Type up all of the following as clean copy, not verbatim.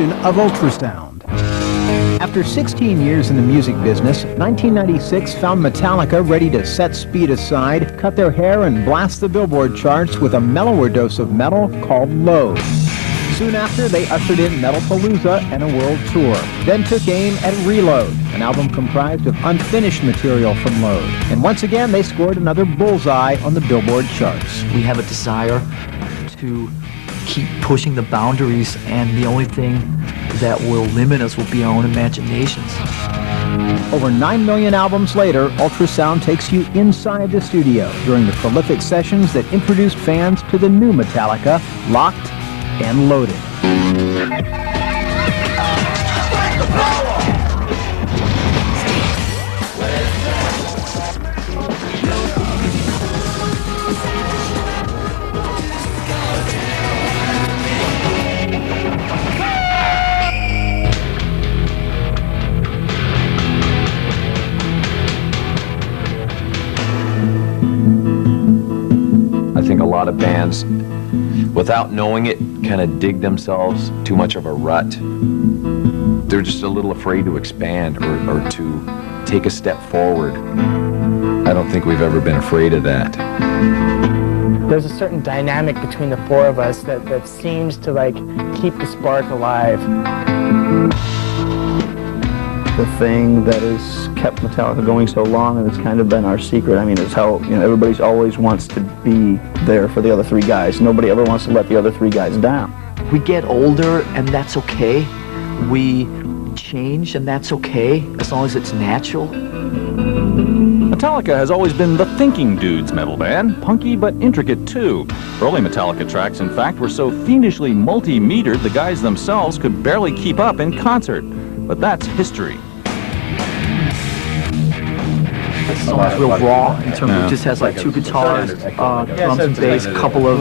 edition of Ultrasound. After 16 years in the music business, 1996 found Metallica ready to set speed aside, cut their hair, and blast the Billboard charts with a mellower dose of metal called Load. Soon after, they ushered in Metalpalooza and a world tour, then took aim at Reload, an album comprised of unfinished material from Load. And once again, they scored another bullseye on the Billboard charts. We have a desire to keep pushing the boundaries, and the only thing that will limit us will be our own imaginations. Over 9 million albums later, Ultrasound takes you inside the studio during the prolific sessions that introduced fans to the new Metallica, Locked and Loaded. I think a lot of bands, without knowing it, kind of dig themselves too much of a rut. They're just a little afraid to expand or to take a step forward. I don't think we've ever been afraid of that. There's a certain dynamic between the four of us that seems to keep the spark alive. The thing that has kept Metallica going so long, and it's kind of been our secret. I mean, it's how, everybody's always wants to be there for the other three guys. Nobody ever wants to let the other three guys down. We get older, and that's okay. We change, and that's okay, as long as it's natural. Metallica has always been the thinking dudes metal band, punky but intricate too. Early Metallica tracks, in fact, were so fiendishly multi-metered the guys themselves could barely keep up in concert. But that's history. The song's real raw in terms of it just has two guitars, drums and bass, a couple of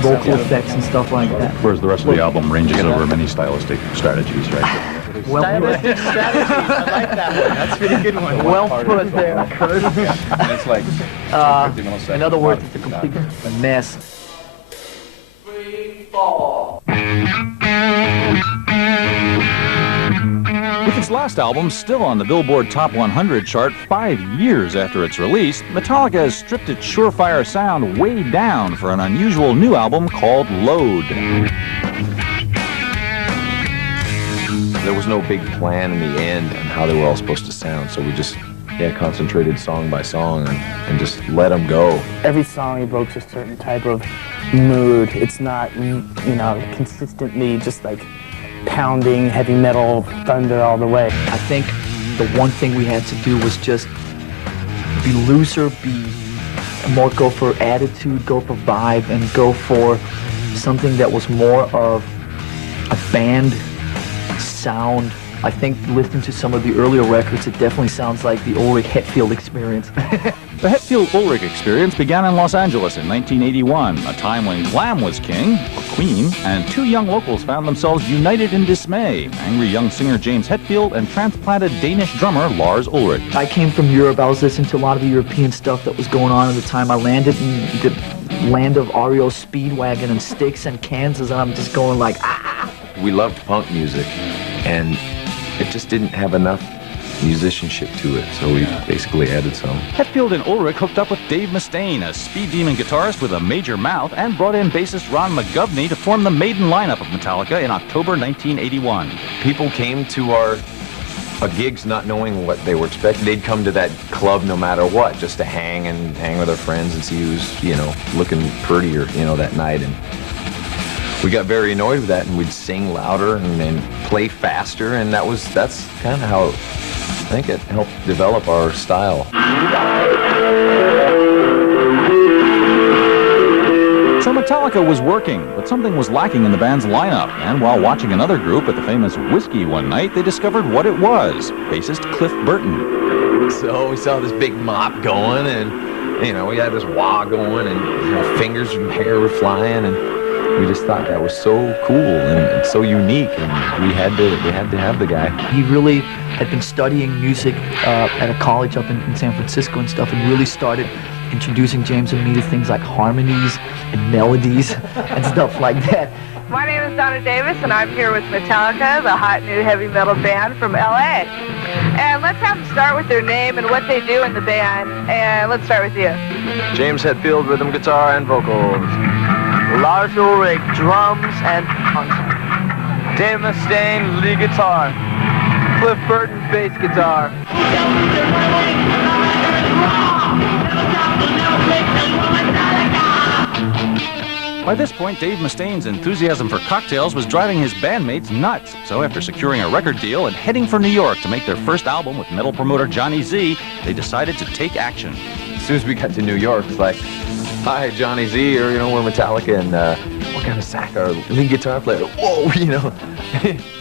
vocal effects and stuff like that. Whereas the rest of the album ranges over many stylistic strategies, right? Well, Stylistic strategies. I like that one. That's a pretty good one. well put there, Kurt. And it's like In other words, it's a complete mess. Free fall. With its last album still on the Billboard Top 100 chart 5 years after its release, Metallica has stripped its surefire sound way down for an unusual new album called Load. there was no big plan in the end on how they were all supposed to sound, so we just concentrated song by song and just let them go. Every song evokes a certain type of mood. It's not, consistently just like pounding heavy metal thunder all the way. I think the one thing we had to do was just be looser, be more, go for attitude, go for vibe, and go for something that was more of a band sound. I think listening to some of the earlier records, it definitely sounds like the Ulrich Hetfield experience. The Hetfield-Ulrich experience began in Los Angeles in 1981, a time when glam was king, or queen, and two young locals found themselves united in dismay, angry young singer James Hetfield and transplanted Danish drummer Lars Ulrich. I came from Europe. I was listening to a lot of the European stuff that was going on at the time. I landed in the land of REO Speedwagon and Styx and Kansas, and I'm just going like, ah! We loved punk music, and it just didn't have enough musicianship to it, so we basically added some. Hetfield and Ulrich hooked up with Dave Mustaine, a speed demon guitarist with a major mouth, and brought in bassist Ron McGovney to form the maiden lineup of Metallica in October 1981. People came to our gigs not knowing what they were expecting. They'd come to that club no matter what, just to hang with their friends and see who's, looking prettier, that night. And we got very annoyed with that, and we'd sing louder and play faster, and that's kind of how I think it helped develop our style. So Metallica was working, but something was lacking in the band's lineup, and while watching another group at the famous Whiskey one night, they discovered what it was: bassist Cliff Burton. So we saw this big mop going, and we had this wah going, and fingers and hair were flying, and we just thought that was so cool and so unique, and we had to have the guy. He really had been studying music at a college up in San Francisco and stuff, and really started introducing James and me to things like harmonies and melodies and stuff like that. My name is Donna Davis, and I'm here with Metallica, the hot new heavy metal band from LA. And let's have them start with their name and what they do in the band. And let's start with you. James Hetfield, rhythm guitar and vocals. Lars Ulrich, drums and Dave Mustaine, lead guitar. Cliff Burton, bass guitar. By this point, Dave Mustaine's enthusiasm for cocktails was driving his bandmates nuts. So after securing a record deal and heading for New York to make their first album with metal promoter Johnny Z, they decided to take action. As soon as we got to New York, it's like, hi, Johnny Z, or, we're Metallica, and what kind of sack our lead guitar player? Whoa,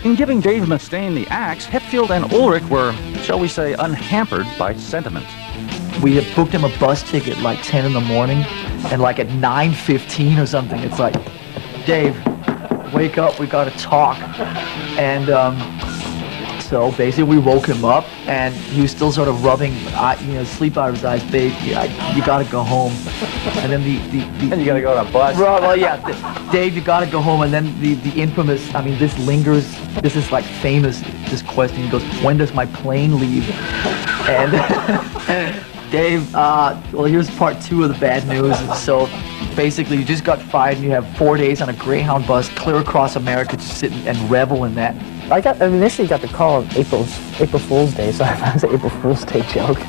In giving Dave Mustaine the axe, Hetfield and Ulrich were, shall we say, unhampered by sentiment. we had booked him a bus ticket like 10 in the morning, and like at 9:15 or something, it's like, Dave, wake up, we gotta talk. And so basically we woke him up, and he was still sort of rubbing, sleep out of his eyes. Babe, you gotta go home. And then And you gotta go on a bus. Well, yeah, Dave, you gotta go home. And then the infamous, this lingers, this is like famous, this question. He goes, when does my plane leave? And Dave, well, here's part 2 of the bad news. So basically, you just got fired, and you have 4 days on a Greyhound bus clear across America to sit and revel in that. I initially got the call on April Fool's Day, so I thought it was an April Fool's Day joke.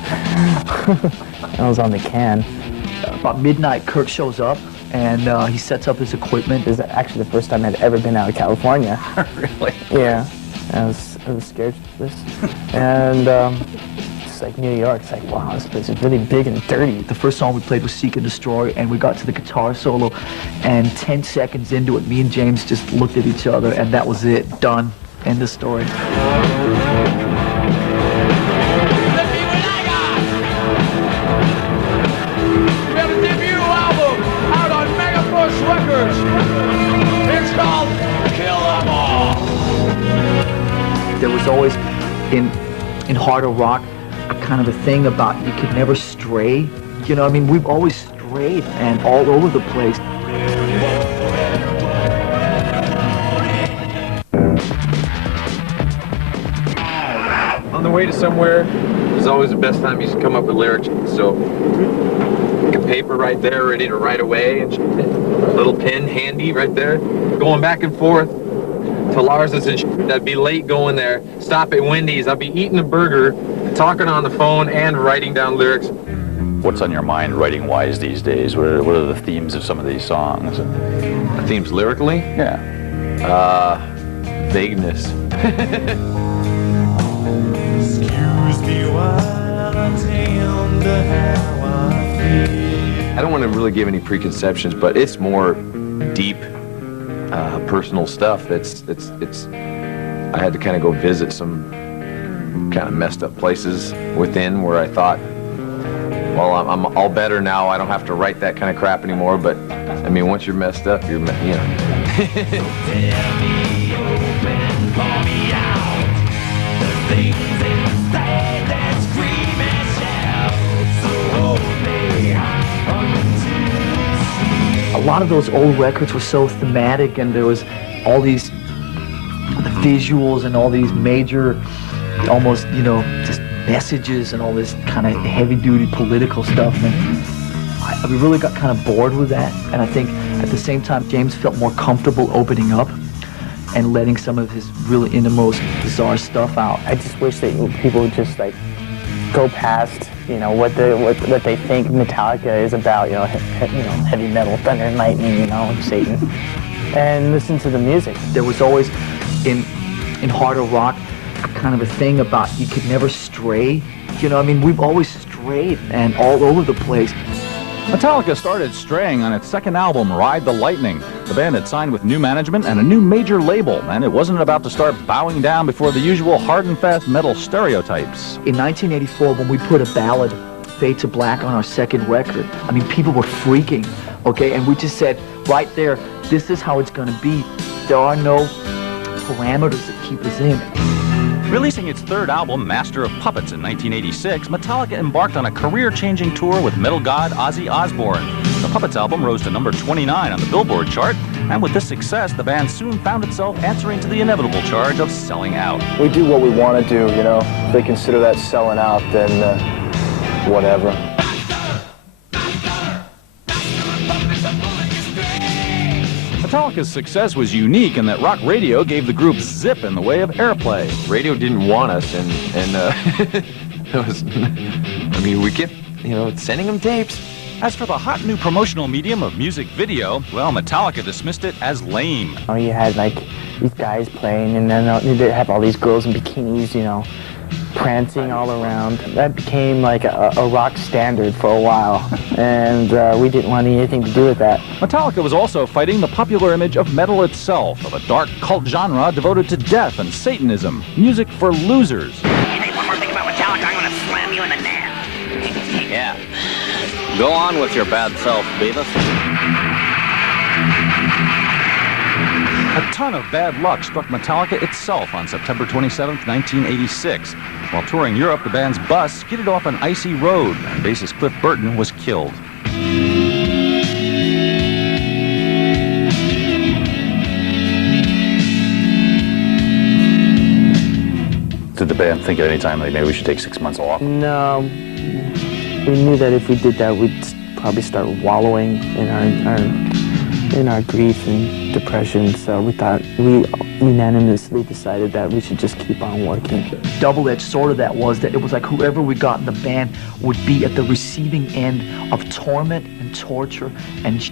I was on the can. About midnight, Kirk shows up, and he sets up his equipment. It was actually the first time I'd ever been out of California. Really? Yeah. I was scared shitless. And it's like New York. It's like, wow, this place is really big and dirty. The first song we played was Seek and Destroy, and we got to the guitar solo, and 10 seconds into it, me and James just looked at each other, and that was it. Done. End of story. There was always, in harder rock, a kind of a thing about you could never stray. We've always strayed and all over the place. On the way to somewhere is always the best time you can come up with lyrics. So, a paper right there ready to write away, and a little pen handy right there. Going back and forth to Lars's and I'd be late going there. Stop at Wendy's. I'd be eating a burger, talking on the phone, and writing down lyrics. What's on your mind writing-wise these days? What are the themes of some of these songs? The themes lyrically? Yeah. Vagueness. I don't want to really give any preconceptions, but it's more deep, personal stuff. It's. I had to kind of go visit some kind of messed up places within where I thought, well, I'm all better now. I don't have to write that kind of crap anymore. But once you're messed up, you're. A lot of those old records were so thematic, and there was all these visuals and all these major, almost, just messages and all this kind of heavy-duty political stuff. And we really got kind of bored with that. And I think at the same time, James felt more comfortable opening up and letting some of his really innermost bizarre stuff out. I just wish that people would just go past, what they think Metallica is about, heavy metal, thunder and lightning, Satan, and listen to the music. There was always, in harder rock, a kind of a thing about you could never stray. We've always strayed and all over the place. Metallica started straying on its second album, Ride the Lightning. The band had signed with new management and a new major label, and it wasn't about to start bowing down before the usual hard and fast metal stereotypes. In 1984, when we put a ballad, Fade to Black, on our second record, people were freaking, okay? And we just said, right there, this is how it's gonna be. There are no parameters that keep us in. Releasing its third album, Master of Puppets, in 1986, Metallica embarked on a career-changing tour with metal god Ozzy Osbourne. The Puppets album rose to number 29 on the Billboard chart, and with this success, the band soon found itself answering to the inevitable charge of selling out. We do what we want to do, you know. If they consider that selling out, then whatever. Metallica's success was unique in that rock radio gave the group zip in the way of airplay. Radio didn't want us, and it was, I mean, we kept, you know, sending them tapes. As for the hot new promotional medium of music video, well, Metallica dismissed it as lame. Oh, you had like these guys playing, and then they'd have all these girls in bikinis, you know, prancing all around. That became like a rock standard for a while, and we didn't want anything to do with that. Metallica was also fighting the popular image of metal itself, of a dark cult genre devoted to death and Satanism, music for losers. Hey, one more thing about Metallica, I'm gonna slam you in the nail. Yeah. Go on with your bad self, Beavis. A ton of bad luck struck Metallica itself on September 27, 1986. While touring Europe, the band's bus skidded off an icy road, and bassist Cliff Burton was killed. Did the band think at any time like maybe we should take 6 months off? No, we knew that if we did that, we'd probably start wallowing in our grief and depression. So we thought, we unanimously decided that we should just keep on working. Double-edged sword of that was that it was like whoever we got in the band would be at the receiving end of torment and torture and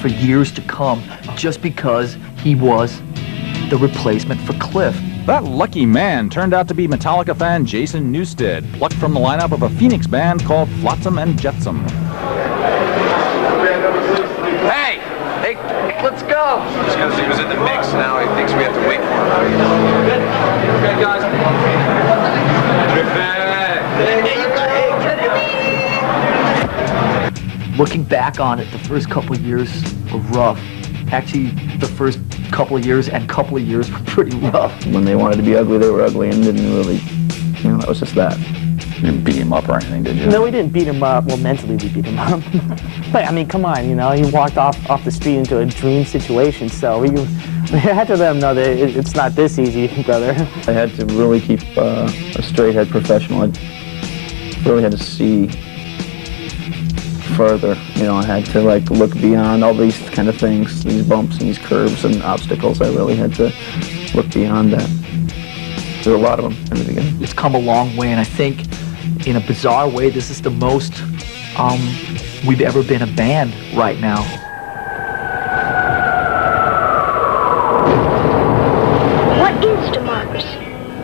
for years to come, just because he was the replacement for Cliff. That lucky man turned out to be Metallica fan Jason Newsted, plucked from the lineup of a Phoenix band called Flotsam and Jetsam. Hey, let's go. Just because he was in the mix, now he thinks we have to wait for him. Okay, guys. Looking back on it, the first couple of years were rough. Actually, the first couple of years and couple of years were pretty rough. When they wanted to be ugly, they were ugly, and didn't really, you know, that was just that. You didn't beat him up or anything, did you? No, we didn't beat him up. Well, mentally we beat him up. But I mean, come on, you know, he walked off the street into a dream situation, so we had to let him know that it's not this easy, brother. I had to really keep a straight head professional. I really had to see further, you know. I had to like look beyond all these kind of things, these bumps and these curves and obstacles. I really had to look beyond that. There were a lot of them in the beginning. It's come a long way, and I think in a bizarre way, this is the most we've ever been a band right now. What is democracy?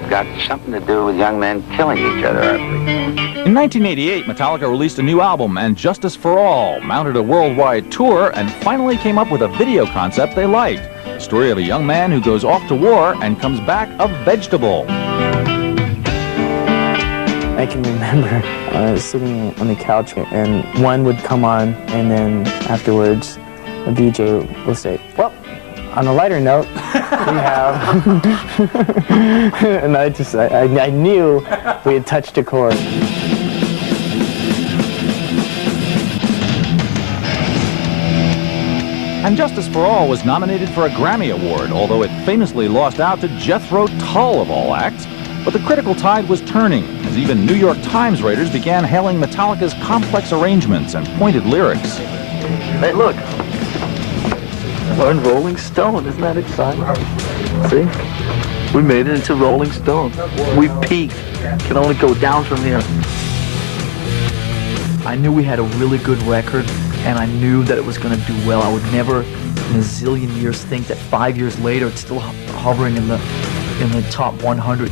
It's got something to do with young men killing each other, I believe. In 1988, Metallica released a new album, And Justice for All, mounted a worldwide tour, and finally came up with a video concept they liked. The story of a young man who goes off to war and comes back a vegetable. I can remember sitting on the couch, and one would come on, and then afterwards, a DJ will say, well, on a lighter note, we have... and I knew we had touched a chord. And Justice for All was nominated for a Grammy Award, although it famously lost out to Jethro Tull of all acts. But the critical tide was turning, as even New York Times writers began hailing Metallica's complex arrangements and pointed lyrics. Hey, look. We're in Rolling Stone. Isn't that exciting? See? We made it into Rolling Stone. We peaked. Can only go down from here. I knew we had a really good record, and I knew that it was going to do well. I would never in a zillion years think that 5 years later it's still hovering in the top 100.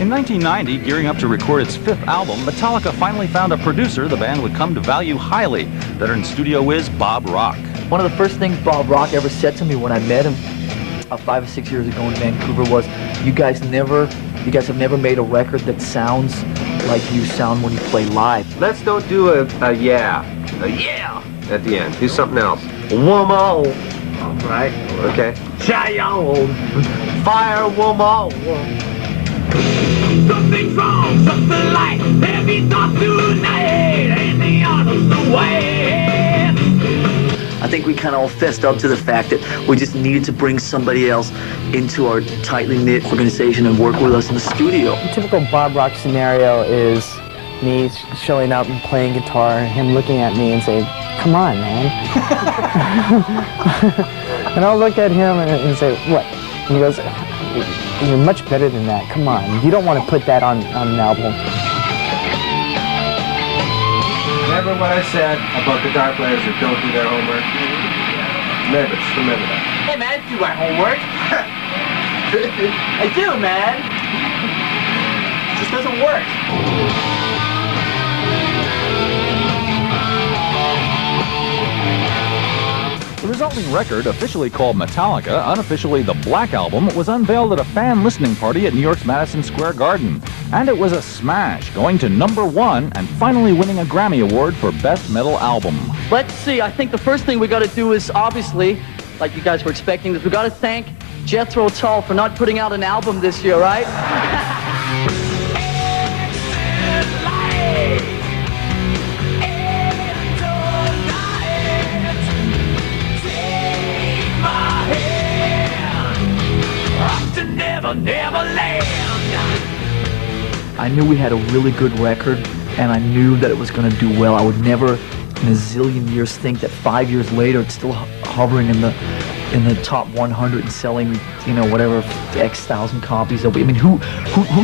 In 1990, gearing up to record its fifth album, Metallica finally found a producer the band would come to value highly, veteran studio whiz Bob Rock. One of the first things Bob Rock ever said to me when I met him 5 or 6 years ago in Vancouver was, you guys have never made a record that sounds like you sound when you play live. Let's don't do a yeah at the end. Do something else. Womo. Right? Okay. Child. Fire womo. Something's wrong, something like heavy thoughts tonight, and the honest way. I think we kind of all fessed up to the fact that we just needed to bring somebody else into our tightly knit organization and work with us in the studio. A typical Bob Rock scenario is me showing up and playing guitar, and him looking at me and saying, "Come on, man." And I'll look at him and say, "What?" And he goes, "You're much better than that. Come on. You don't want to put that on an album." Remember what I said about guitar players that don't do their homework? Remember, just remember that. Hey, man, I do my homework. I do, man. It just doesn't work. The resulting record, officially called Metallica, unofficially the Black Album, was unveiled at a fan listening party at New York's Madison Square Garden. And it was a smash, going to #1 and finally winning a Grammy Award for Best Metal Album. Let's see, I think the first thing we got to do is, obviously, like you guys were expecting, is we got to thank Jethro Tull for not putting out an album this year, right? I knew we had a really good record, and I knew that it was going to do well. I would never in a zillion years think that 5 years later it's still hovering in the top 100 and selling, you know, whatever X thousand copies of it. I mean, who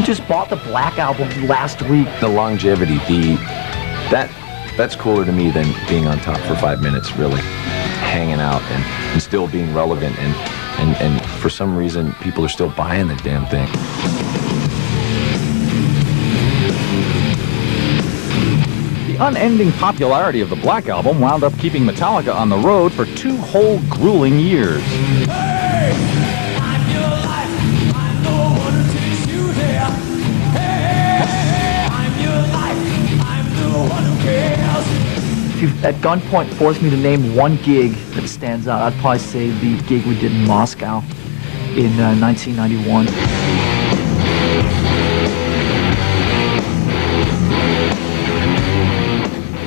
just bought the Black Album last week? The longevity, that's cooler to me than being on top for 5 minutes, really hanging out and still being relevant, and for some reason people are still buying the damn thing. The unending popularity of the Black Album wound up keeping Metallica on the road for 2 whole grueling years. If you at gunpoint forced me to name one gig that stands out, I'd probably say the gig we did in Moscow in 1991.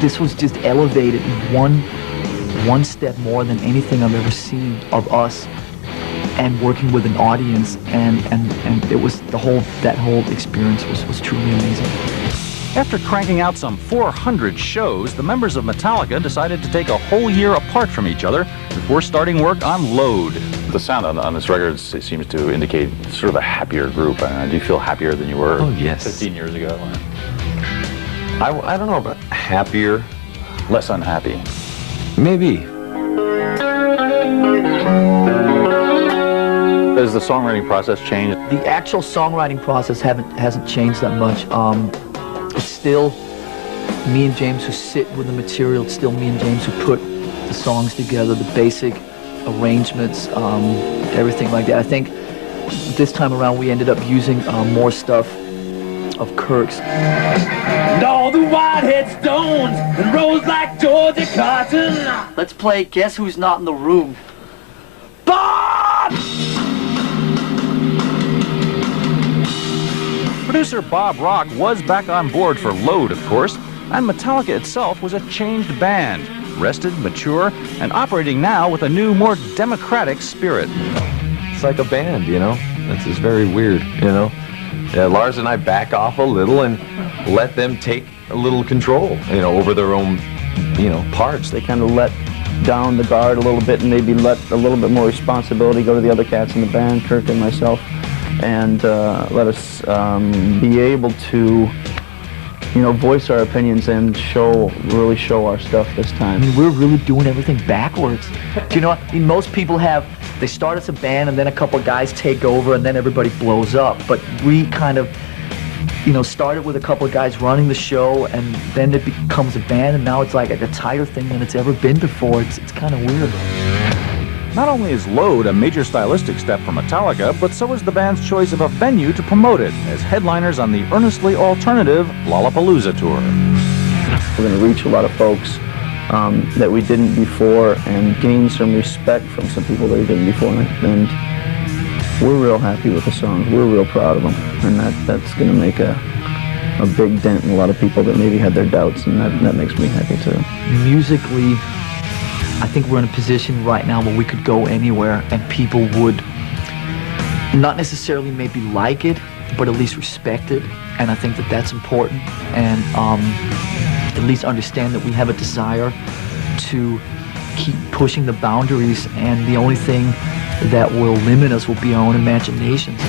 This was just elevated one step more than anything I've ever seen of us, and working with an audience, and it was that whole experience was truly amazing. After cranking out some 400 shows, the members of Metallica decided to take a whole year apart from each other before starting work on Load. The sound on this record seems to indicate sort of a happier group. Do you feel happier than you were 15 years ago? I don't know about happier. Less unhappy. Maybe. Has the songwriting process changed? The actual songwriting process hasn't changed that much. It's still me and James who sit with the material. It's still me and James who put the songs together, the basic arrangements, everything like that. I think this time around we ended up using more stuff of Kirk's. And all the whitehead stones and rolls like Georgia cotton. Let's play Guess Who's Not in the Room. Bob! Producer Bob Rock was back on board for Load, of course, and Metallica itself was a changed band, rested, mature, and operating now with a new, more democratic spirit. It's like a band, you know? It's very weird, you know? Yeah, Lars and I back off a little and let them take a little control, you know, over their own, you know, parts. They kind of let down the guard a little bit and maybe let a little bit more responsibility go to the other cats in the band, Kirk and myself, and let us be able to, you know, voice our opinions and really show our stuff this time. I mean, we're really doing everything backwards. Do you know what? I mean, most people they start as a band and then a couple of guys take over and then everybody blows up. But we kind of, you know, started with a couple of guys running the show, and then it becomes a band, and now it's like a tighter thing than it's ever been before. It's kind of weird. Not only is Load a major stylistic step for Metallica, but so is the band's choice of a venue to promote it as headliners on the earnestly alternative Lollapalooza tour. We're going to reach a lot of folks that we didn't before and gain some respect from some people that we didn't before. And we're real happy with the songs. We're real proud of them. And that's going to make a big dent in a lot of people that maybe had their doubts, and that makes me happy too. Musically, I think we're in a position right now where we could go anywhere and people would not necessarily maybe like it, but at least respect it. And I think that that's important. And at least understand that we have a desire to keep pushing the boundaries, and the only thing that will limit us will be our own imaginations.